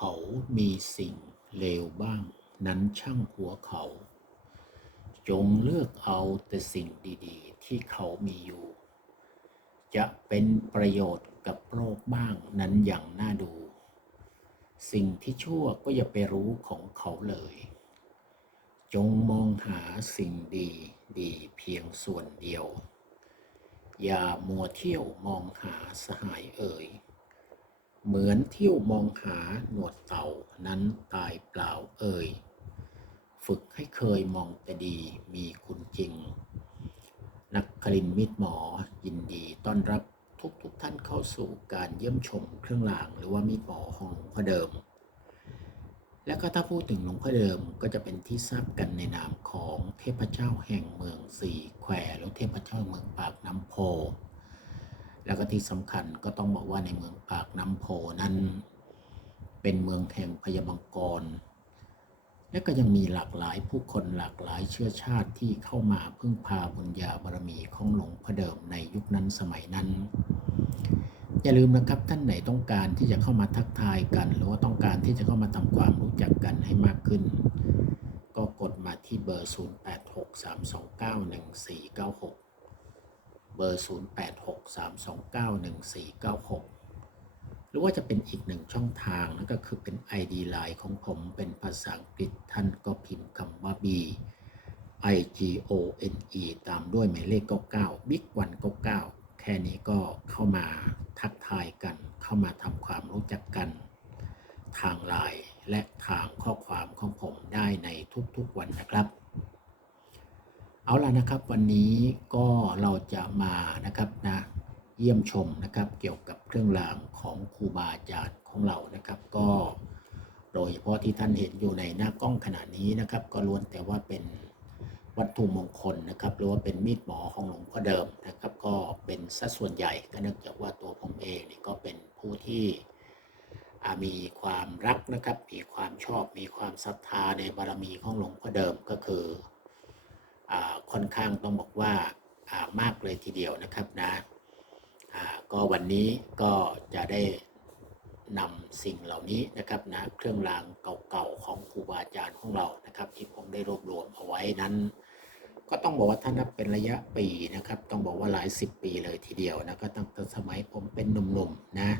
เขามีสิ่งเลวบ้าง นั้นช่างหัวเขา จงเลือกเอาแต่สิ่งดีๆ ที่เขามีอยู่ จะเป็นประโยชน์กับโลกบ้างนั้นอย่างน่าดู สิ่งที่ชั่วก็อย่าไปรู้ของเขาเลย จงมองหาสิ่งดีดีเพียงส่วนเดียว อย่ามัวเที่ยวมองหาสหายเอ่ย เหมือนเที่ยวมองหาหนวดเต่านั้นตายเปล่าเอ่ย ฝึกให้เคยมองแต่ดีมีคุณจริง นักคลินมิตรหมอยินดีต้อนรับทุกทุกๆท่านเข้าสู่การเยี่ยมชมเครื่องรางหรือว่ามีดหมอของหลวงพ่อเดิม และก็ถ้าพูดถึงหลวงพ่อเดิมก็จะเป็นที่ทราบกันในนามของเทพเจ้าแห่งเมืองสี่แควหรือเทพเจ้าเมืองปากน้ำโพ แล้วก็ที่สำคัญก็ต้องบอกว่าในเมืองปากน้ำโพนั้น เป็นเมืองแห่งพญามังกร และก็ยังมีหลากหลายผู้คนหลากหลายเชื้อชาติที่เข้ามาพึ่งพาบุญญาบารมีของหลวงพ่อเดิมในยุคนั้นสมัยนั้น อย่าลืมนะครับท่านไหนต้องการที่จะเข้ามาทักทายกัน หรือว่าต้องการที่จะเข้ามาทำความรู้จักกันให้มากขึ้น ก็กดมาที่เบอร์ 0863291496 เบอร์ 0863291496 หรือว่าจะเป็นอีกหนึ่งช่องทางนั่นก็คือเป็น ID Line ของผมเป็นภาษาอังกฤษท่านก็พิมพ์คำว่า B I G O N E ตามด้วยหมายเลข 99 Big 199 แค่นี้ก็เข้ามาทักทายกัน เข้ามาทำความรู้จักกัน ทางไลน์และทางข้อความของผมได้ในทุกๆวันนะครับ เอาล่ะนะครับวันนี้ก็เราจะมานะครับนะเยี่ยมชมนะครับเกี่ยวกับเครื่องรางของครูบาอาจารย์ของเรานะครับ ก็โดยเฉพาะที่ท่านเห็นอยู่ในหน้ากล้องขณะนี้นะครับ ก็ล้วนแต่ว่าเป็นวัตถุมงคลนะครับ หรือว่าเป็นมีดหมอของหลวงพ่อเดิมนะครับ ก็เป็นสัดส่วนใหญ่ก็เนื่องจากว่าตัวผมเองนี่ก็เป็นผู้ที่มีความรักนะครับ มีความชอบมีความศรัทธาในบารมีของหลวงพ่อเดิมก็คือ ค่อนข้างต้องบอกว่ามากเลยทีเดียวนะครับนะก็วันนี้ก็จะได้นำสิ่งเหล่านี้นะครับนะเครื่องรางเก่าๆของครูบาอาจารย์ของเรานะครับ ที่ผมได้รวบรวมเอาไว้นั้น ก็ต้องบอกว่าถ้านับเป็นระยะปีนะครับ ต้องบอกว่าหลายสิบปีเลยทีเดียวนะก็ตั้งแต่สมัยผมเป็นหนุ่มๆนะ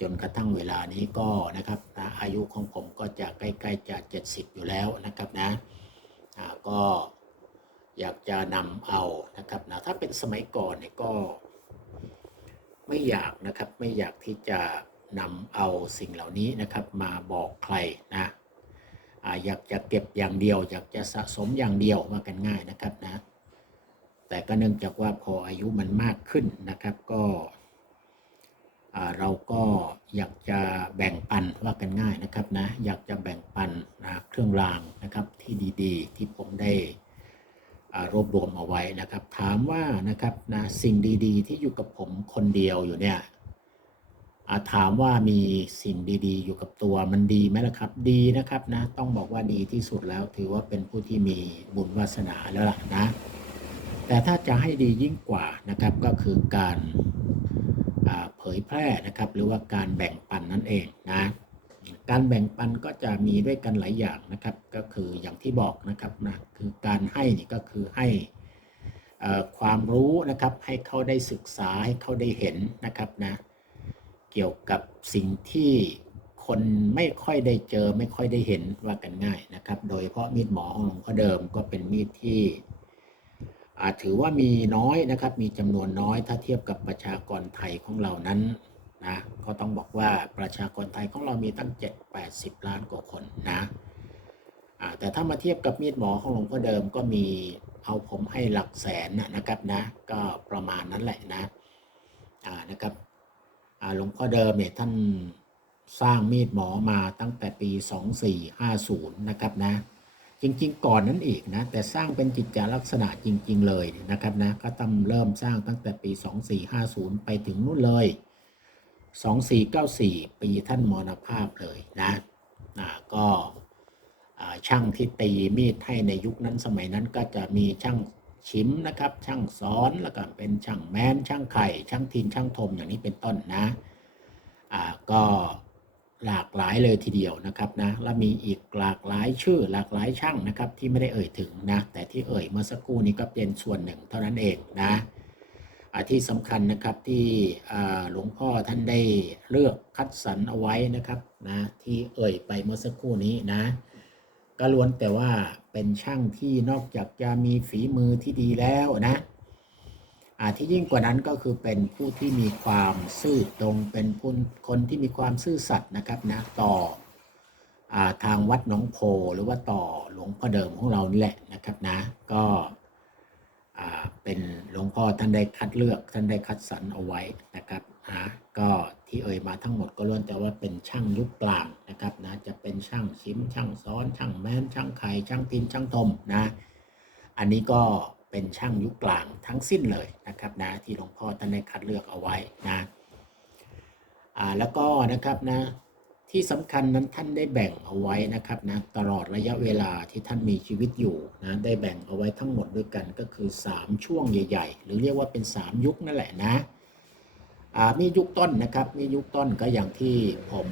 จนกระทั่งเวลานี้ก็นะครับนะอายุของผมก็จะใกล้ๆจะ 70 อยู่แล้วนะครับนะก็ อยากจะนำเอานะครับนะถ้าเป็นสมัยก่อนเนี่ยก็ไม่อยากนะครับไม่อยากที่จะนำเอาสิ่งเหล่านี้นะครับมาบอกใครนะอยากจะเก็บอย่างเดียว อยากจะสะสมอย่างเดียวมากันง่ายนะครับนะแต่ก็เนื่องจากว่าพออายุมันมากขึ้นนะครับก็เราก็อยากจะแบ่งปันว่ากันง่ายนะครับนะอยากจะแบ่งปันนะเครื่องรางนะครับที่ดีๆ ที่ผมได้ รวบรวมเอาไว้นะครับ ถามว่านะครับนะสิ่งดีๆ ที่อยู่กับผมคนเดียวอยู่เนี่ยถามว่ามีสิ่งดีๆ อยู่กับตัวมันดีไหมล่ะครับ ดีนะครับนะต้องบอกว่าดีที่สุดแล้วถือว่าเป็นผู้ที่มีบุญวาสนาแล้วล่ะนะ แต่ถ้าจะให้ดียิ่งกว่านะครับก็คือการเผยแพร่นะครับ หรือว่าการแบ่งปันนั่นเองนะ การแบ่งปันก็จะมีด้วยกันหลายอย่างนะครับ ก็คืออย่างที่บอกนะครับนะคือการให้นี่ก็คือให้เอ่อความรู้นะครับให้เขาได้ศึกษาให้เขาได้เห็นนะครับนะเกี่ยวกับสิ่งที่คนไม่ค่อยได้เจอไม่ค่อยได้เห็นว่ากันง่ายนะครับ โดยเฉพาะมีดหมอของหลวงพ่อเดิมก็เป็นมีดที่อาถือว่ามีน้อยนะครับ มีจำนวนน้อยถ้าเทียบกับประชากรไทยของเรานั้น นะก็ต้องบอกว่าประชากรไทยของเรามีตั้ง 7 80 ล้านกว่าคนนะแต่ถ้ามาเทียบกับมีดหมอของหลวงพ่อเดิมก็มีเอาผมให้หลักแสนนะครับนะก็ประมาณนั้นแหละนะนะครับหลวงพ่อเดิมเนี่ยท่านสร้างมีดหมอมาตั้งแต่ปี 2450 นะครับนะจริงๆ ก่อนนั้นอีกนะแต่สร้างเป็นจิตจาลักษณะจริง ๆ เลยนะครับนะก็ต้องเริ่มสร้างตั้งแต่ปี 2450 ไปถึงนู่นเลย 2494 ปีท่านมรณภาพเลยนะอ่าก็ช่างที่ตีมีดให้ในยุคนั้นสมัยนั้นก็จะมีช่างชิมนะครับ ช่างสอนแล้วก็เป็นช่างแมนช่างไข่ ช่างทินช่างทมอย่างนี้เป็นต้นนะอ่าก็หลากหลายเลยทีเดียวนะครับนะและมีอีกหลากหลายชื่อหลากหลายช่างนะครับที่ไม่ได้เอ่ยถึงนะแต่ที่เอ่ยเมื่อสักครู่นี้ก็เป็นส่วนหนึ่งเท่านั้นเองนะ ที่สำคัญนะครับที่หลวงพ่อท่านได้เลือกคัดสรรเอาไว้นะครับนะที่เอ่ยไปเมื่อสักครู่นี้นะก็ล้วนแต่ว่าเป็นช่างที่นอกจากจะมีฝีมือที่ดีแล้วนะอาที่ยิ่งกว่านั้นก็คือเป็นผู้ที่มีความซื่อตรง เป็นผู้คนที่มีความซื่อสัตย์นะครับนะต่ออาทางวัดหนองโพหรือว่าต่อหลวงพ่อเดิมของเรานี่แหละนะครับนะ ก็ เป็นหลวงพ่อท่านได้คัดเลือกท่านได้คัดสรรเอาไว้นะครับนะก็ที่เอ่ยมาทั้งหมดก็ล้วนแต่ว่าเป็นช่างยุคกลางนะครับนะจะเป็นช่างชิมช่างซ้อน ช่างแม้นช่างไข่ช่างตีนช่างทมนะ อันนี้ก็เป็นช่างยุคกลางทั้งสิ้นเลยนะครับนะที่หลวงพ่อท่านได้คัดเลือกเอาไว้นะอ่าแล้วก็นะครับนะ ที่สำคัญนั้นท่านได้แบ่งเอาไว้นะครับนะตลอดระยะเวลาที่ท่านมีชีวิตอยู่นะได้แบ่งเอาไว้ทั้งหมดด้วยกันก็คือ 3 ช่วงใหญ่ ๆ หรือเรียกว่าเป็น 3 ยุคนั่นแหละนะมียุคต้นนะครับมียุคต้นก็อย่างที่ผม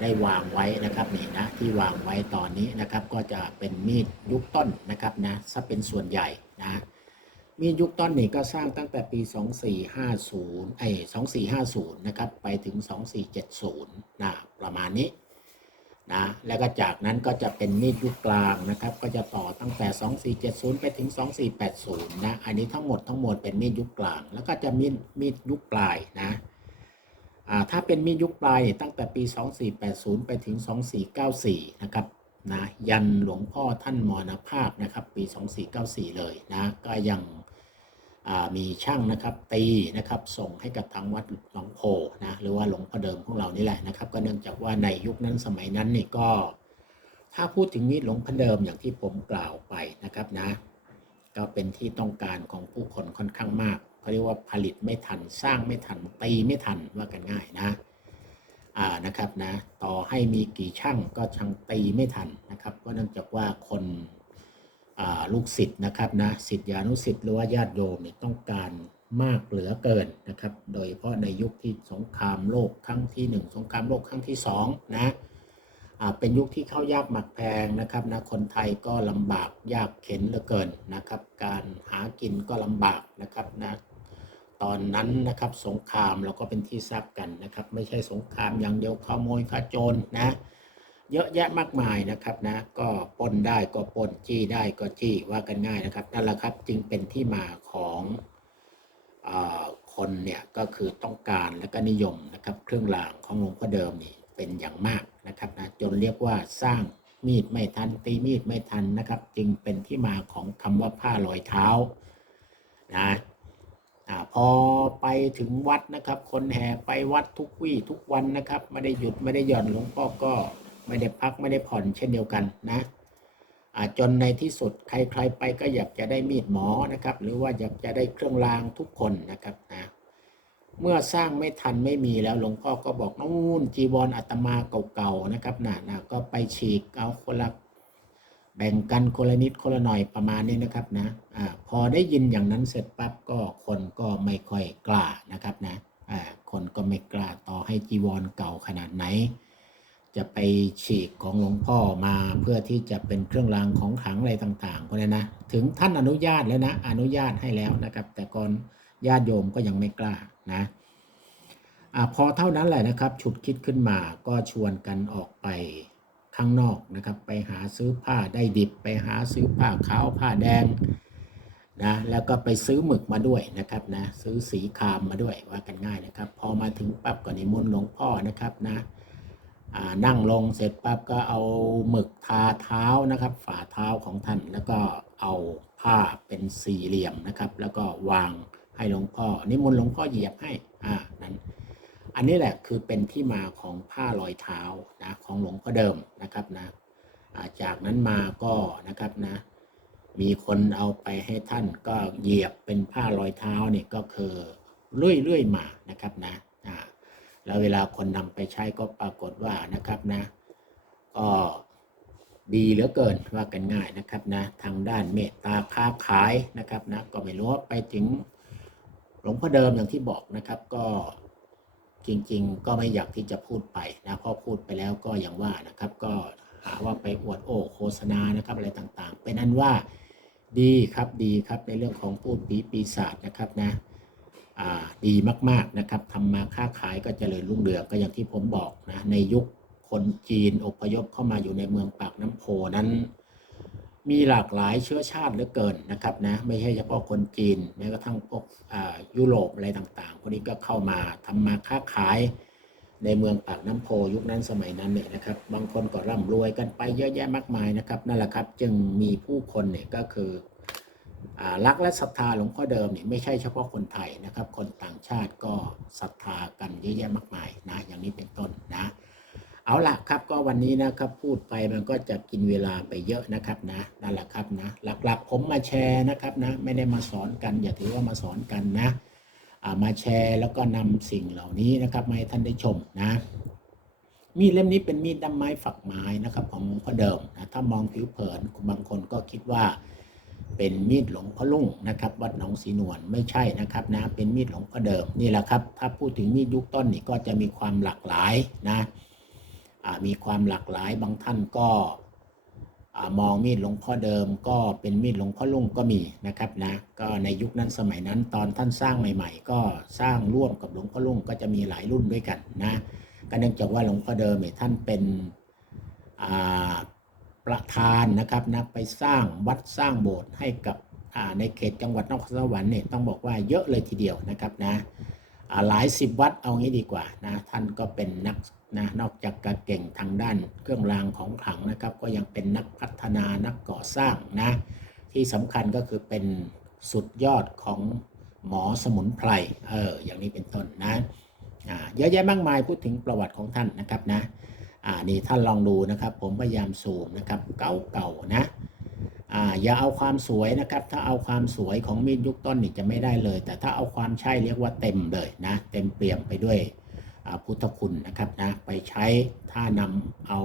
ได้วางไว้นะครับนี่นะที่วางไว้ตอนนี้นะครับก็จะเป็นมีดยุคต้นนะครับนะถ้าเป็นส่วนใหญ่นะ มียุคต้นนี่ก็สร้างตั้งแต่ปี 2450ไอ้2450 นะครับ ไปถึง 2470 นะ ประมาณนี้ นะ แล้วก็จากนั้นก็จะเป็นมีดยุคกลางนะครับ ก็จะต่อตั้งแต่ 2470 ไปถึง 2480 นะ อันนี้ทั้งหมดทั้งหมดเป็นมีดยุคกลาง แล้วก็จะมีดมีดยุคปลายนะอ่าถ้าเป็นมียุคปลายตั้งแต่ปี 2480 ไปถึง 2494 นะครับนะยันหลวงพ่อท่านมรณภาพนะครับ ปี 2494 เลยนะ ก็ยัง มีช่างนะครับตีนะครับส่งให้กับทางวัดหลวงโพนะหรือว่าหลวงพ่อเดิมของเรานี่แหละนะครับ ก็เนื่องจากว่าในยุคนั้นสมัยนั้นนี่ก็ ถ้าพูดถึงมีดหลวงพ่อเดิมอย่างที่ผมกล่าวไปนะครับนะ ก็เป็นที่ต้องการของผู้คนค่อนข้างมากเขาเรียกว่าผลิตไม่ทันสร้างไม่ทันตีไม่ทันว่ากันง่ายนะอ่านะครับนะต่อให้มีกี่ช่างก็ช่างตีไม่ทันนะครับ ก็เนื่องจากว่าคน ลูกศิษย์นะครับนะศิษยานุศิษย์หรือว่าญาติโยมเนี่ยต้องการมากเหลือเกินนะครับ โดยเฉพาะในยุคที่สงครามโลกครั้งที่หนึ่งสงครามโลกครั้งที่สองนะเป็นยุคที่เข้ายากหมักแพงนะครับนะคนไทยก็ลำบากยากเข็นเหลือเกินนะครับ การหากินก็ลำบากนะครับนะตอนนั้นนะครับสงครามเราก็เป็นที่ทราบกันนะครับ ไม่ใช่สงครามอย่างเดียวขโมยขโจรนะ เยอะแยะมากมายนะครับนะ ก็ปนได้ก็ปนจี้ได้ก็จี้ว่ากันง่ายนะครับนั่นแหละครับจึงเป็นที่มาของอคนเนี่ยก็คือต้องการและก็นิยมนะครับ เครื่องรางของหลวงพ่อเดิมนี่เป็นอย่างมากนะครับนะจนเรียกว่าสร้างมีดไม่ทันตีมีดไม่ทันนะครับ จึงเป็นที่มาของคำว่าผ้าลอยเท้านะอพอไปถึงวัดนะครับ คนแห่ไปวัดทุกวี่ทุกวันนะครับ ไม่ได้หยุดไม่ได้หย่อนหลวงพ่อก็ ไม่ได้พักไม่ได้ผ่อนเช่นเดียวกันนะจนในที่สุดใครๆไปก็อยากจะได้มีดหมอนะครับ หรือว่าอยากจะได้เครื่องรางทุกคนนะครับนะเมื่อสร้างไม่ทันไม่มีแล้วหลวงพ่อก็บอกนู่นจีวรอาตมาเก่าๆนะครับนะนะก็ไปฉีกเอาคนละแบ่งกันคนละนิดคนละหน่อยประมาณนี้นะครับนะอ่าพอได้ยินอย่างนั้นเสร็จปั๊บก็คนก็ไม่ค่อยกล้านะครับนะอ่าคนก็ไม่กล้าต่อให้จีวรเก่าขนาดไหน จะไปฉีกของหลวงพ่อมาเพื่อที่จะเป็นเครื่องรางของขลังอะไรต่างๆพวกนี้นะถึงท่านอนุญาตแล้วนะอนุญาตให้แล้วนะครับ แต่ก่อนญาติโยมก็ยังไม่กล้านะอาพอเท่านั้นแหละนะครับ ฉุดคิดขึ้นมาก็ชวนกันออกไปข้างนอกนะครับ ไปหาซื้อผ้าได้ดิบ ไปหาซื้อผ้าขาวผ้าแดงนะแล้วก็ไปซื้อหมึกมาด้วยนะครับนะซื้อสีครามมาด้วยว่ากันง่ายนะครับ พอมาถึงปั๊บก็นิมนต์หลวงพ่อนะครับนะ นั่งลงเสร็จปั๊บก็เอาหมึกทาเท้านะครับ ฝ่าเท้าของท่านแล้วก็เอาผ้าเป็นสี่เหลี่ยมนะครับ แล้วก็วางให้หลวงพ่อนิมนต์หลวงพ่อเหยียบให้อ่านั้นอันนี้แหละคือเป็นที่มาของผ้าลอยเท้านะของหลวงพ่อเดิมนะครับนะจากนั้นมาก็นะครับนะ มีคนเอาไปให้ท่านก็เหยียบเป็นผ้าลอยเท้านี่ก็คือเรื่อยๆมานะครับนะ แล้วเวลาคนนำไปใช้ก็ปรากฏว่านะครับนะ ก็ดีเหลือเกินว่ากันง่ายนะครับนะ ทางด้านเมตตาค้าขายนะครับนะ ก็ไม่รู้ว่าไปถึงหลวงพ่อเดิมอย่างที่บอกนะครับ ก็จริง ๆ ก็ไม่อยากที่จะพูดไปนะพราะพูดไปแล้วก็อย่างว่านะครับ ก็หาว่าไปอวดโอ้โฆษณานะครับอะไรต่างๆ เป็นอันว่าดีครับดีครับในเรื่องของพูดผีปีศาจนะครับนะ ดีมากๆนะครับทำมาค้าขายก็เจริญรุ่งเรืองก็อย่างที่ผมบอกนะในยุคคนจีนอพยพเข้ามาอยู่ในเมืองปากน้ำโพนั้น มีหลากหลายเชื้อชาติเหลือเกินนะครับนะไม่ใช่เฉพาะคนจีนแม้กระทั่งพวกอ่ายุโรปอะไรต่างๆพวกนี้ก็เข้ามาทำมาค้าขายในเมืองปากน้ำโพยุคนั้นสมัยนั้นเนี่ยนะครับ บางคนก็ร่ำรวยกันไปเยอะแยะมากมายนะครับนั่นแหละครับจึงมีผู้คนเนี่ยก็คือ รักและศรัทธาหลวงพ่อเดิมเนี่ยไม่ใช่เฉพาะคนไทยนะครับ คนต่างชาติก็ศรัทธากันเยอะแยะมากมายนะอย่างนี้เป็นต้นนะ เอาละครับก็วันนี้นะครับพูดไปมันก็จะกินเวลาไปเยอะนะครับนะนั่นแหละครับนะหลักๆผมมาแชร์นะครับนะไม่ได้มาสอนกัน อย่าถือว่ามาสอนกันนะามาแชร์แล้วก็นำสิ่งเหล่านี้นะครับมาให้ท่านได้ชมนะมีดเล่มนี้เป็นมีดด้ามไม้ฝักไม้นะครับของหลวงพ่อเดิมนะถ้ามองผิวเผินบางคนก็คิดว่า เป็นมีดหลวงพ่อลุ่งนะครับวัดหนองสีนวลไม่ใช่นะครับนะเป็นมีดหลวงพ่อเดิมนี่แหละครับ ถ้าพูดถึงมีดยุคต้นนี่ก็จะมีความหลากหลายนะมีความหลากหลายบางท่านก็มองมีดหลวงพ่อเดิม ก็เป็นมีดหลวงพ่อลุงก็มีนะครับนะก็ในยุคนั้นสมัยนั้นตอนท่านสร้างใหม่ ๆ ก็สร้างร่วมกับหลวงพ่อลุงก็จะมีหลายรุ่นด้วยกันนะก็เนื่องจากว่าหลวงพ่อเดิมเนี่ยท่านเป็น ประธานนะครับนะไปสร้างวัดสร้างโบสถ์ให้กับในเขตจังหวัดนครสวรรค์เนี่ยต้องบอกว่าเยอะเลยทีเดียวนะครับนะหลายสิบวัดเอางี้ดีกว่านะท่านก็เป็นนักนะนอกจากกเก่งทางด้านเครื่องรางของขลังนะครับ ก็ยังเป็นนักพัฒนานักก่อสร้างนะที่สำคัญก็คือเป็นสุดยอดของหมอสมุนไพรเอออย่างนี้เป็นต้นนะเยอะแยะมากมายพูดถึงประวัติของท่านนะครับนะ อ่านี่ท่านลองดูนะครับ ผมพยายามซูมนะครับ เก่าๆนะอ่าอย่าเอาความสวยนะครับ ถ้าเอาความสวยของมีดยุคต้นนี่จะไม่ได้เลย แต่ถ้าเอาความใช่เรียกว่าเต็มเลยนะ เต็มเปี่ยมไปด้วยพุทธคุณนะครับนะไปใช้ถ้านำเอา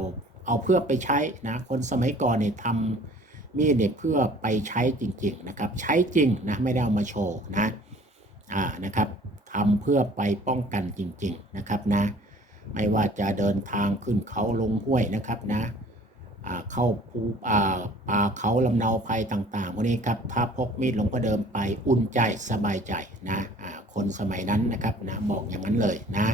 เอาเพื่อไปใช้นะคนสมัยก่อนเนี่ยทำมีดเนี่ยเพื่อไปใช้จริงๆนะครับ ใช้จริงนะไม่ได้เอามาโชว์นะอ่านะครับทำเพื่อไปป้องกันจริง ๆนะครับนะ ไม่ว่าจะเดินทางขึ้นเขาลงห้วยนะครับนะเข้าภูป่าเขาลำเนาภัยต่างๆพวกนี้ครับถ้าพกมีดหลวงพ่อเดิมไปอุ่นใจสบายใจนะอ่าคนสมัยนั้นนะครับนะบอกอย่างนั้นเลยนะ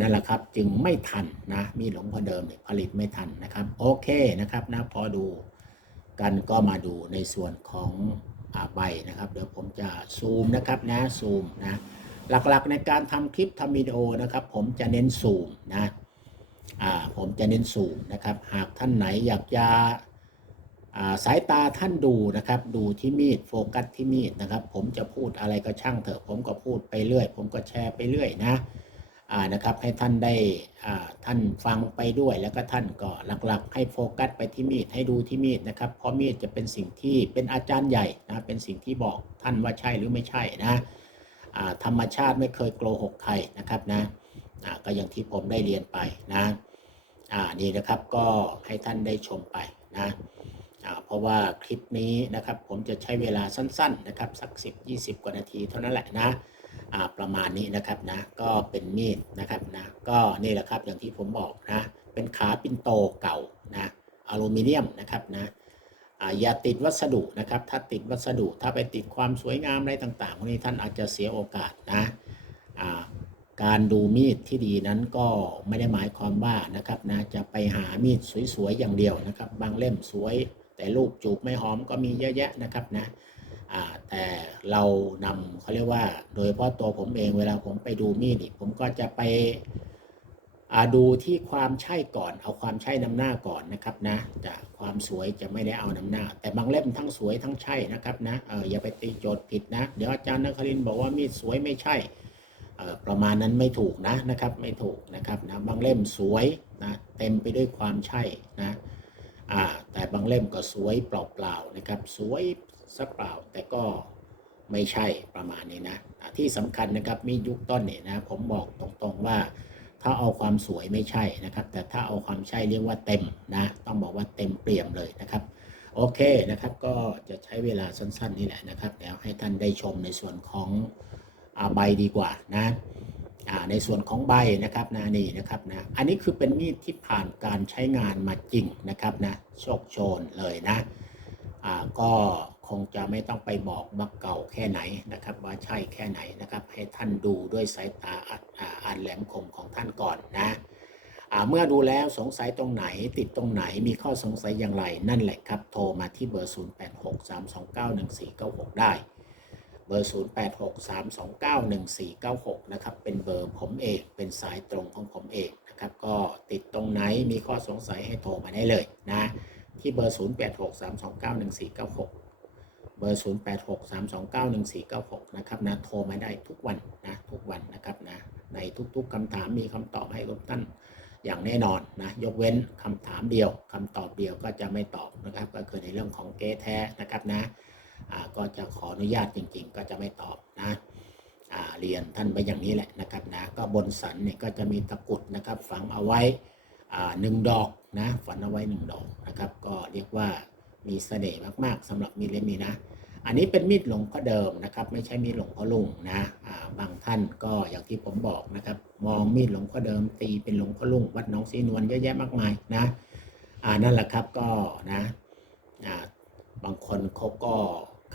นั่นแหละครับจึงไม่ทันนะมีดหลวงพ่อเดิมเนี่ยผลิตไม่ทันนะครับโอเคนะครับนะพอดูกันก็มาดูในส่วนของอใบนะครับ เดี๋ยวผมจะซูมนะครับนะซูมนะ หลักๆในการทำคลิปทำวิดีโอนะครับ ผมจะเน้นซูมนะผมจะเน้นสูงนะครับ หากท่านไหนอยากจะาสายตาท่านดูนะครับ ดูที่มีดโฟกัสที่มีดนะครับ ผมจะพูดอะไรก็ช่างเถอะ ผมก็พูดไปเรื่อย ผมก็แชร์ไปเรื่อยนะนะครับ ให้ท่านได้ท่านฟังไปด้วย แล้วก็ท่านก็หลักๆ ให้โฟกัสไปที่มีดให้ดูที่มีดนะครับเพราะมีดจะเป็นสิ่งที่เป็นอาจารย์ใหญ่นะเป็นสิ่งที่บอกท่านว่าใช่หรือไม่ใช่นะ ธรรมชาติไม่เคยโกหกใครนะครับนะก็อย่างที่ผมได้เรียนไปนะนี่นะครับก็ให้ท่านได้ชมไปนะเพราะว่าคลิปนี้นะครับผมจะใช้เวลาสั้นๆนะครับสัก 10-20 กว่านาทีเท่านั้นแหละนะประมาณนี้นะครับนะก็เป็นมีดนะครับนะก็นี่แหละครับอย่างที่ผมบอกนะเป็นขาปินโตเก่านะอลูมิเนียมนะครับนะ อย่าติดวัสดุนะครับ ถ้าติดวัสดุถ้าไปติดความสวยงามอะไรต่างๆพวกนี้ท่านอาจจะเสียโอกาสนะการดูมีดที่ดีนั้นก็ไม่ได้หมายความว่านะครับนะจะไปหามีดสวยๆอย่างเดียวนะครับ บางเล่มสวย แต่ลูกจูบไม่หอมก็มีเยอะแยะนะครับนะแต่เรานำเขาเรียกว่า โดยเฉพาะตัวผมเองเวลาผมไปดูมีดผมก็จะไป ดูที่ความใช่ก่อน เอาความใช่นำหน้าก่อนนะครับนะจะความสวยจะไม่ได้เอานำหน้า แต่บางเล่มทั้งสวยทั้งใช่นะครับนะเอออย่าไปตีโจทย์ผิดนะ เดี๋ยวอาจารย์นครินบอกว่ามีดสวยไม่ใช่เออประมาณนั้นไม่ถูกนะนะครับไม่ถูกนะครับนะบางเล่มสวยนะเต็มไปด้วยความใช่นะอ่าแต่บางเล่มก็สวยเปล่าๆนะครับ สวยสักเปล่าแต่ก็ไม่ใช่ประมาณนี้นะที่สำคัญนะครับมียุคต้นเนี่ยนะผมบอกตรงๆว่า ถ้าเอาความสวยไม่ใช่นะครับ แต่ถ้าเอาความใช่เรียกว่าเต็มนะต้องบอกว่าเต็มเปี่ยมเลยนะครับโอเคนะครับก็จะใช้เวลาสั้นๆนี่แหละนะครับเดี๋ยวให้ท่านได้ชมในส่วนของอใบดีกว่านะในส่วนของใบนะครับนะนี่นะครับนะอันนี้คือเป็นมีดที่ผ่านการใช้งานมาจริงนะครับนะโชคโชนเลยนะก็ คงจะไม่ต้องไปบอกว่าเก่าแค่ไหนนะครับ ว่าใช่แค่ไหนนะครับ ให้ท่านดูด้วยสายตาอันอ่านแหลมคมของท่านก่อนนะเมื่อดูแล้วสงสัยตรงไหนติดตรงไหนมีข้อสงสัยอย่างไรนั่นแหละครับ โทรมาที่เบอร์ 0863291496 ได้ เบอร์ 0863291496 นะครับ เป็นเบอร์ผมเองเป็นสายตรงของผมเองนะครับ ก็ติดตรงไหนมีข้อสงสัยให้โทรมาได้เลยนะ ที่เบอร์ 0863291496 เบอร์ 0863291496 นะครับนะโทรมาได้ทุกวันนะทุกวันนะครับนะในทุกๆคำถามมีคำตอบให้ทุกท่านอย่างแน่นอนนะยกเว้นคำถามเดียวคำตอบเดียวก็จะไม่ตอบนะครับ ก็คือในเรื่องของเก๊แท้นะครับนะก็จะขออนุญาตจริง ๆ ก็จะไม่ตอบนะเรียนท่านไปอย่างนี้แหละนะครับนะก็บนสันเนี่ยก็จะมีตะกุดนะครับฝังเอาไว้หนึ่งดอกนะฝังเอาไว้หนึ่งดอกนะครับ ก็เรียกว่ามีเสน่ห์มากๆสำหรับมีเลมนี้นะ อันนี้เป็นมีดหลงพ่อเดิมนะครับ ไม่ใช่มีดหลงพ่อลุงนะาบางท่านก็อย่างที่ผมบอกนะครับ มองมีดหลงพ่อเดิม ตีเป็นหลงพ่อลุงวัดน้องสีนวลเยอะแยะมากมายนะอานั่นแหละครับก็นะาบางคนเขาก็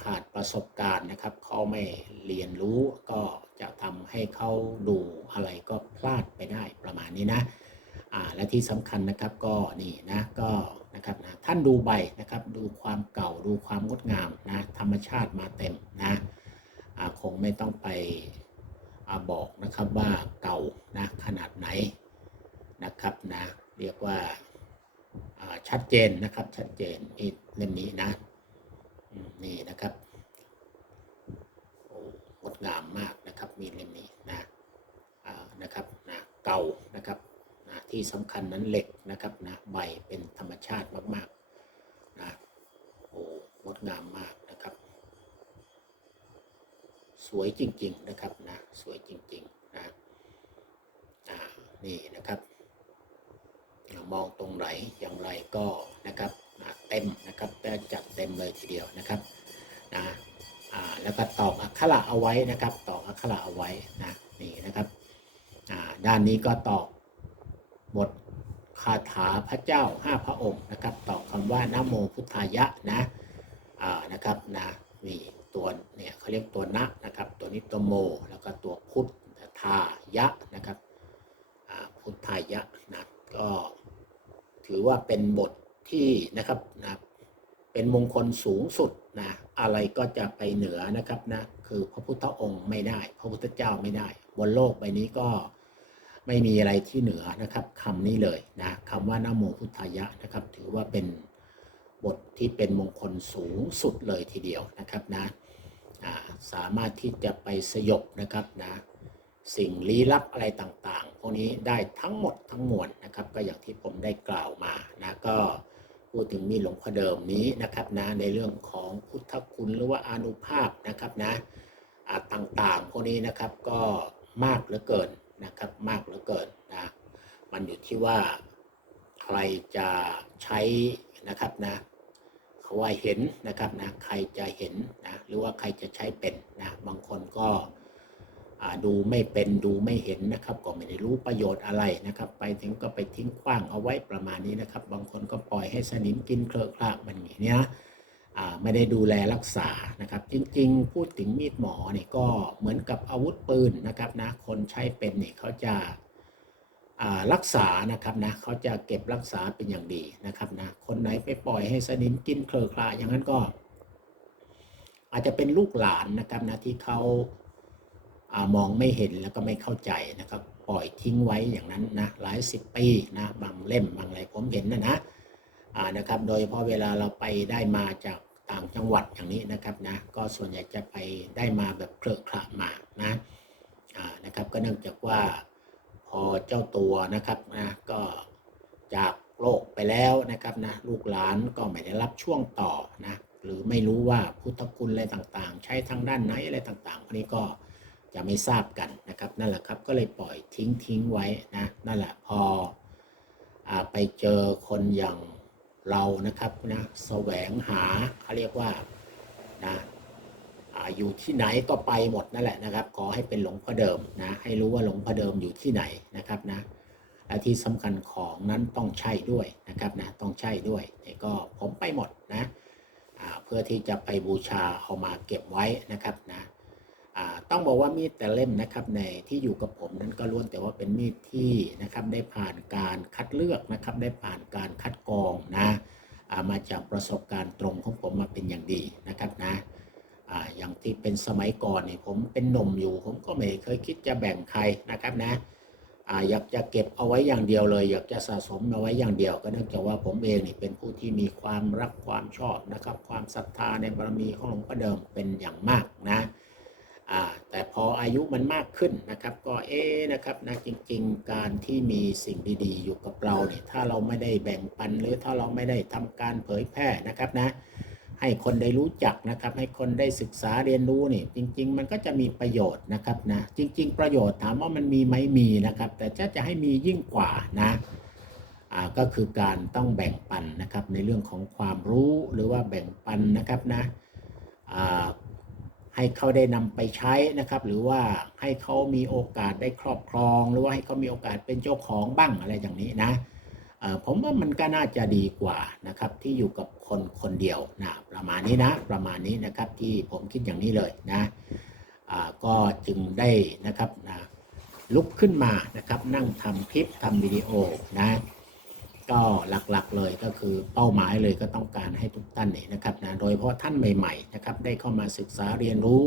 ขาดประสบการณ์นะครับเขาไม่เรียนรู้ก็จะทำให้เขาดูอะไรก็พลาดไปได้ประมาณนี้นะ อ่าและที่สำคัญนะครับก็นี่นะก็นะครับนะท่านดูใบนะครับดูความเก่าดูความงดงามนะธรรมชาติมาเต็มนะอ่าคงไม่ต้องไปอาบอกนะครับว่าเก่านะขนาดไหนนะครับนะเรียกว่าชัดเจนนะครับชัดเจนนี่เล่มนี้นะนี่นะครับงดงามมากนะครับมีเล่มนี้นะนะครับนะเก่านะครับ ที่สำคัญนั้นเหล็กนะครับนะใบเป็นธรรมชาติมากๆนะโอ้งดงามมากนะครับ สวยจริง ๆนะครับนะสวยจริงๆนะอ่านี่นะครับมองตรงไหนอย่างไรก็นะครับอ่าเต็มนะครับแต่จัดเต็มเลยทีเดียวนะครับนะอ่าแล้วก็ตอกอักขระเอาไว้นะครับ ตอกอักขระเอาไว้นะนี่นะครับอ่าด้านนี้ก็ตอก คาถาพระเจ้าห้าพระองค์นะครับต่อคำว่านโมพุทธายะนะอ่านะครับนะนี่ตัวเนี่ยเขาเรียกตัวนะนะครับ ตัวนี้ตัวโมแล้วก็ตัวพุทธายะนะครับอ่าพุทธายะนะก็ถือว่าเป็นบทที่นะครับนะเป็นมงคลสูงสุดนะอะไรก็จะไปเหนือนะครับนะคือพระพุทธองค์ไม่ได้ พระพุทธเจ้าไม่ได้ บนโลกใบนี้ก็ ไม่มีอะไรที่เหนือนะครับคำนี้เลยนะคำว่านโมพุทธายะนะครับ ถือว่าเป็นบทที่เป็นมงคลสูงสุดเลยทีเดียวนะครับนะสามารถที่จะไปสยบนะครับนะสิ่งลี้ลับอะไรต่างๆ พวกนี้ได้ทั้งหมดทั้งมวลนะครับ ก็อย่างที่ผมได้กล่าวมานะก็พูดถึงมีหลวงพ่อเดิมนี้นะครับนะในเรื่องของพุทธคุณหรือว่าอนุภาพนะครับนะต่างๆ พวกนี้นะครับก็มากเหลือเกิน นะครับมากเหลือเกินนะมันอยู่ที่ว่าใครจะใช้นะครับนะเขาว่าเห็นนะครับนะใครจะเห็นนะหรือว่าใครจะใช้เป็นนะบางคนก็ดูไม่เป็นดูไม่เห็นนะครับก็ไม่ได้รู้ประโยชน์อะไรนะครับ ไปถึงก็ไปทิ้งขว้างเอาไว้ประมาณนี้นะครับ บางคนก็ปล่อยให้สนิมกินเคลอะคลามันอย่างนี้นะ ไม่ได้ดูแลรักษานะครับ จริงๆ พูดถึงมีดหมอเนี่ยก็เหมือนกับอาวุธปืนนะครับนะคนใช้เป็นเนี่ยเขาจะารักษานะครับนะเขาจะเก็บรักษาเป็นอย่างดีนะครับนะคนไหนไปปล่อยให้สนิมกินเคลอคลาอย่างนั้นก็ อาจจะเป็นลูกหลานนะครับนะที่เขาอามองไม่เห็นแล้วก็ไม่เข้าใจนะครับ ปล่อยทิ้งไว้อย่างนั้นนะหลายสิบปีนะบางเล่มบางอะไรผมเห็นนะนะ นะครับ โดยเฉพาะเวลาเราไปได้มาจากต่างจังหวัดอย่างนี้นะครับนะ ก็ส่วนใหญ่จะไปได้มาแบบเคลอะคละมานะอ่านะครับ ก็เนื่องจากว่าพอเจ้าตัวนะครับนะก็จากโลกไปแล้วนะครับนะลูกหลานก็ไม่ได้รับช่วงต่อนะหรือไม่รู้ว่าพุทธคุณอะไรต่างๆ ใช้ทางด้านไหนอะไรต่างๆพวกนี้ก็จะไม่ทราบกันนะครับนั่นแหละครับก็เลยปล่อยทิ้งทิ้งไว้นะนั่นแหละพออไปเจอคนอย่าง เรานะครับนะแสวงหาเขาเรียกว่านะอยู่ที่ไหนก็ไปหมดนั่นแหละนะครับ ขอให้เป็นหลวงพ่อเดิมนะให้รู้ว่าหลวงพ่อเดิมอยู่ที่ไหนนะครับนะและที่สำคัญของนั้นต้องใช่ด้วยนะครับนะต้องใช่ด้วยนี่ก็ผมไปหมดนะเพื่อที่จะไปบูชาเอามาเก็บไว้นะครับนะ ต้องบอกว่ามีดแต่เล่มนะครับในที่อยู่กับผมนั้นก็ล้วนแต่ว่าเป็นมีดที่นะครับได้ผ่านการคัดเลือกนะครับได้ผ่านการคัดกรองนะามาจากประสบการณ์ตรงของผมมาเป็นอย่างดีนะครับนะอย่างที่เป็นสมัยก่อนนี่ผมเป็นหนุ่มอยู่ ผมก็ไม่เคยคิดจะแบ่งใครนะครับนะออยากจะเก็บเอาไว้อย่างเดียวเลย อยากจะสะสมเอาไว้อย่างเดียว ก็เนื่องจากว่าผมเองนี่เป็นผู้ที่มีความรักความชอบนะครับ ความศรัทธาในบารมีของหลวงพ่อเดิมเป็นอย่างมากนะ แต่พออายุมันมากขึ้นนะครับ ก็เอ๊นะครับนะจริง ๆ การที่มีสิ่งดีๆ อยู่กับเราเนี่ยถ้าเราไม่ได้แบ่งปันหรือถ้าเราไม่ได้ทำการเผยแพร่นะครับนะให้คนได้รู้จักนะครับ ให้คนได้ศึกษาเรียนรู้นี่จริง ๆ มันก็จะมีประโยชน์นะครับนะจริง ๆ ประโยชน์ถามว่ามันมีไหมมีนะครับ แต่จะจะให้มียิ่งกว่านะก็คือการต้องแบ่งปันนะครับในเรื่องของความรู้หรือว่าแบ่งปันนะครับนะ ให้เขาได้นำไปใช้นะครับ หรือว่าให้เขามีโอกาสได้ครอบครอง หรือว่าให้เขามีโอกาสเป็นเจ้าของบ้างอะไรอย่างนี้นะผมว่ามันก็น่าจะดีกว่านะครับที่อยู่กับคนคนเดียวนะประมาณนี้นะประมาณนี้นะครับที่ผมคิดอย่างนี้เลยนะก็จึงได้นะครับนะลุกขึ้นมานะครับนั่งทำคลิปทำวิดีโอนะ ก็หลักๆเลยก็คือเป้าหมายเลยก็ต้องการให้ทุกท่านเนี่ยนะครับนะโดยเฉพาะท่านใหม่ๆนะครับได้เข้ามาศึกษาเรียนรู้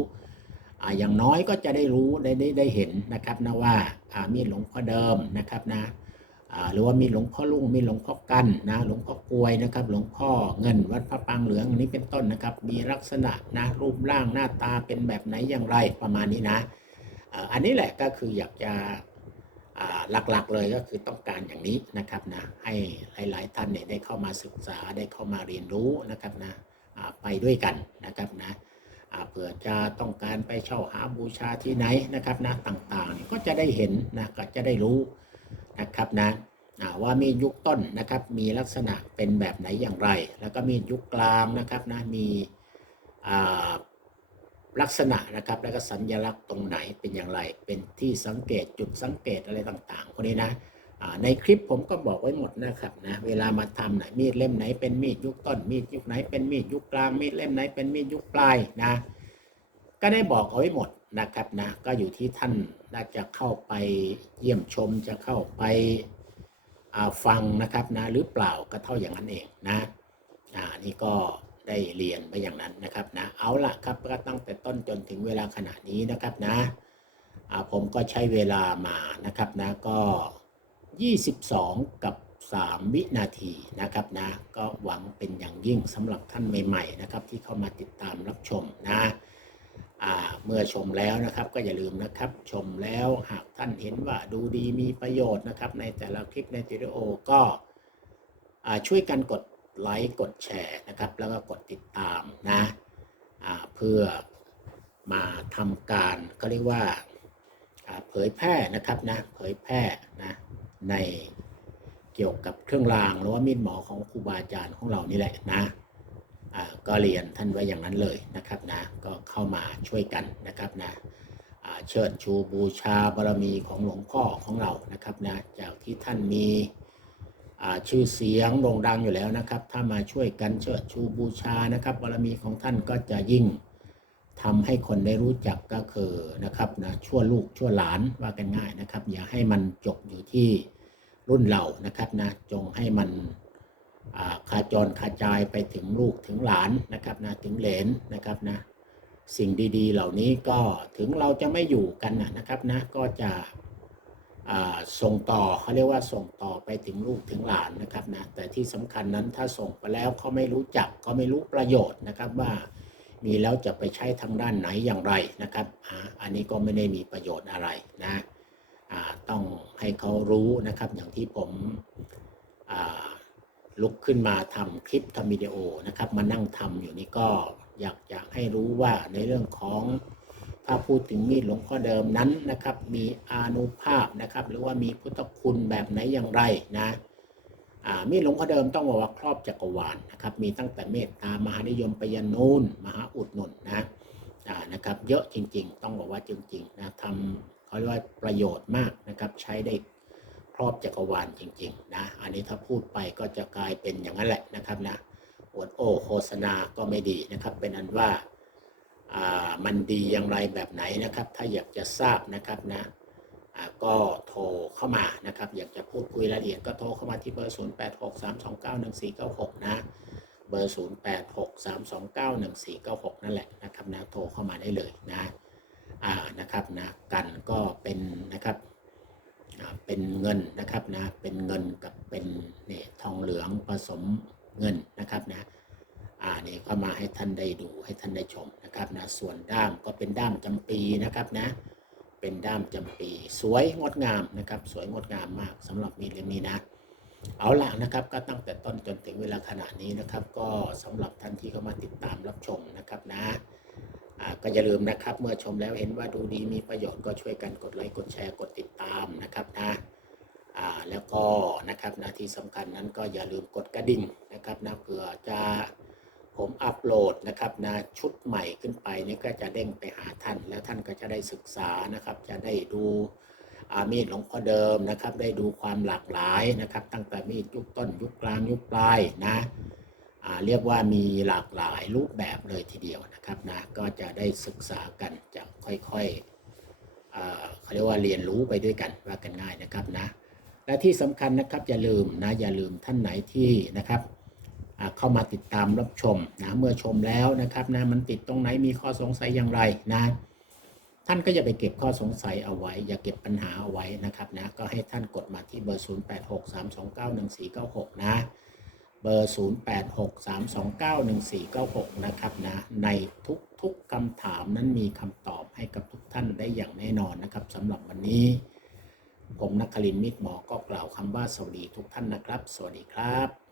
อ่าอย่างน้อยก็จะได้รู้ได้ได้ได้เห็นนะครับนะว่าอ่ามีหลวงพ่อเดิมนะครับนะอ่าหรือว่ามีหลวงพ่อลุงมีหลวงพ่อกันนะหลวงพ่อกลวยนะครับ หลวงพ่อเงินวัดพระปางเหลืองอันนี้เป็นต้นนะครับ มีลักษณะนะรูปร่างหน้าตาเป็นแบบไหนอย่างไรประมาณนี้นะอ่าอันนี้แหละก็คืออยากจะ หลักๆเลยก็คือต้องการอย่างนี้นะครับนะให้หลาย ๆ ท่านเนี่ยได้เข้ามาศึกษาได้เข้ามาเรียนรู้นะครับนะไปด้วยกันนะครับนะเผื่อจะต้องการไปเช่าหาบูชาที่ไหนนะครับนะต่างๆก็จะได้เห็นนะก็จะได้รู้นะครับนะว่ามียุคต้นนะครับมีลักษณะเป็นแบบไหนอย่างไร แล้วก็มียุคกลางนะครับนะมีอ่า ลักษณะนะครับแล้วก็สัญลักษณ์ตรงไหนเป็นอย่างไร เป็นที่สังเกตจุดสังเกตอะไรต่างๆพวกนี้นะในคลิปผมก็บอกไว้หมดนะครับนะเวลามาทำนะมีดเล่มไหนเป็นมีดยุคต้น มีดยุคไหนเป็นมีดยุคกลางมีดเล่มไหนเป็นมีดยุคปลายนะก็ได้บอกเอาไว้หมดนะครับนะก็อยู่ที่ท่านน่าจะเข้าไปเยี่ยมชมจะเข้าไปฟังนะครับนะหรือเปล่าก็เท่าอย่างนั้นเองนะอ่านี่ก็ ได้เรียนไปอย่างนั้นนะครับนะเอาละครับก็ตั้งแต่ต้นจนถึงเวลาขณะนี้นะครับนะผมก็ใช้เวลามานะครับนะก็ 22 กับ 3 วินาทีนะครับนะก็หวังเป็นอย่างยิ่งสำหรับท่านใหม่ๆนะครับที่เข้ามาติดตามรับชมนะเมื่อชมแล้วนะครับก็อย่าลืมนะครับชมแล้วหากท่านเห็นว่าดูดีมีประโยชน์นะครับในแต่ละคลิปในวิดีโอก็อช่วยกันกด ไลค์กดแชร์นะครับ แล้วก็กดติดตามนะเพื่อมาทำการก็เรียกว่าเผยแพร่นะครับนะเผยแพร่นะในเกี่ยวกับเครื่องรางหรือว่ามีดหมอของครูบาอาจารย์ของเรานี่แหละนะก็เรียนท่านไว้อย่างนั้นเลยนะครับนะก็เข้ามาช่วยกันนะครับนะเชิดชูบูชาบารมีของหลวงพ่อของเรานะครับนะจากที่ท่านมี ชื่อเสียงโด่งดังอยู่แล้วนะครับ ถ้ามาช่วยกันเชิดชูบูชานะครับบารมีของท่านก็จะยิ่งทำให้คนได้รู้จักก็คือนะครับนะชั่วลูกชั่วหลานว่ากันง่ายนะครับ อย่าให้มันจบอยู่ที่รุ่นเรานะครับนะจงให้มันอ่าจรขาจายไปถึงลูกถึงหลานนะครับนะถึงเหลนนะครับนะสิ่งดีๆ เหล่านี้ก็ถึงเราจะไม่อยู่กันนะครับนะก็จะ ส่งต่อเขาเรียกว่าส่งต่อไปถึงลูกถึงหลานนะครับนะแต่ที่สำคัญนั้นถ้าส่งไปแล้วเขาไม่รู้จักเขาไม่รู้ประโยชน์นะครับว่ามีแล้วจะไปใช้ทางด้านไหนอย่างไรนะครับอันนี้ก็ไม่ได้มีประโยชน์อะไรนะต้องให้เขารู้นะครับอย่างที่ผมลุกขึ้นมาทำคลิปทำวิดีโอนะครับมานั่งทำอยู่นี่ก็อยากอยากให้รู้ว่าในเรื่องของ ถ้าพูดถึงมีดหลวงพ่อเดิมนั้นนะครับ มีอานุภาพนะครับ หรือว่ามีพุทธคุณแบบไหนอย่างไรนะมีดหลวงพ่อเดิมต้องบอกว่าครอบจักรวาลนะครับ มีตั้งแต่เมตตามหานิยมไปยันนูนมหาอุดหนุนนะนะครับ เยอะจริง ๆ ต้องบอกว่าจริงๆนะทำเขาเรียกว่าประโยชน์มากนะครับ ใช้ได้ครอบจักรวาลจริงๆนะอันนี้ถ้าพูดไปก็จะกลายเป็นอย่างนั้นแหละนะครับนะอวดโอ้โฆษณาก็ไม่ดีนะครับ เป็นอันว่า มันดีอย่างไรแบบไหนนะครับ ถ้าอยากจะทราบนะครับนะก็โทรเข้ามานะครับ อยากจะพูดคุยรายละเอียดก็โทรเข้ามาที่เบอร์ 0863291496 นะ เบอร์ 0863291496 นั่นแหละนะครับนะโทรเข้ามาได้เลยนะอ่านะครับนะกันก็เป็นนะครับเป็นเงินนะครับนะเป็นเงินกับเป็นเนี่ยทองเหลืองผสมเงินนะครับนะ อ่านี่ก็มาให้ท่านได้ดูให้ท่านได้ชมนะครับนะส่วนด้ามก็เป็นด้ามจำปีนะครับนะเป็นด้ามจำปี สวยงดงามนะครับสวยงดงามมากสำหรับมีดเล่มนี้นะ เอาละนะครับก็ตั้งแต่ต้นจนถึงเวลาขณะนี้นะครับ ก็สำหรับท่านที่เข้ามาติดตามรับชมนะครับนะอ่าก็อย่าลืมนะครับ เมื่อชมแล้วเห็นว่าดูดีมีประโยชน์ก็ช่วยกันกดไลค์กดแชร์กดติดตามนะครับนะอ่าแล้วก็นะครับนะที่สำคัญนั้นก็อย่าลืมกดกระดิ่งนะครับนะเผื่อจะ ผมอัปโหลดนะครับนะชุดใหม่ขึ้นไปนี่ก็จะเด้งไปหาท่าน แล้วท่านก็จะได้ศึกษานะครับ จะได้ดูอามีดหลวงพ่อเดิมนะครับ ได้ดูความหลากหลายนะครับ ตั้งแต่มีดยุคต้นยุคกลางยุคปลายนะเรียกว่ามีหลากหลายรูปแบบเลยทีเดียวนะครับนะก็จะได้ศึกษากันจะค่อยๆเขาเรียกว่าเรียนรู้ไปด้วยกันว่ากันง่ายนะครับนะและที่สำคัญนะครับอย่าลืมนะอย่าลืมท่านไหนที่นะครับ เข้ามาติดตามรับชมนะเมื่อชมแล้วนะครับนะมันติดตรงไหนมีข้อสงสัยอย่างไรนะท่านก็อย่าไปเก็บข้อสงสัยเอาไว้ อย่าเก็บปัญหาเอาไว้นะครับนะก็ให้ท่านกดมาที่เบอร์ 0863291496 นะ เบอร์ 0863291496 นะครับนะในทุกๆคำถามนั้นมีคำตอบให้กับทุกท่านได้อย่างแน่นอนนะครับสำหรับวันนี้ ผมนักคลินมิตรหมอก็กล่าวคำว่าสวัสดีทุกท่านนะครับ สวัสดีครับ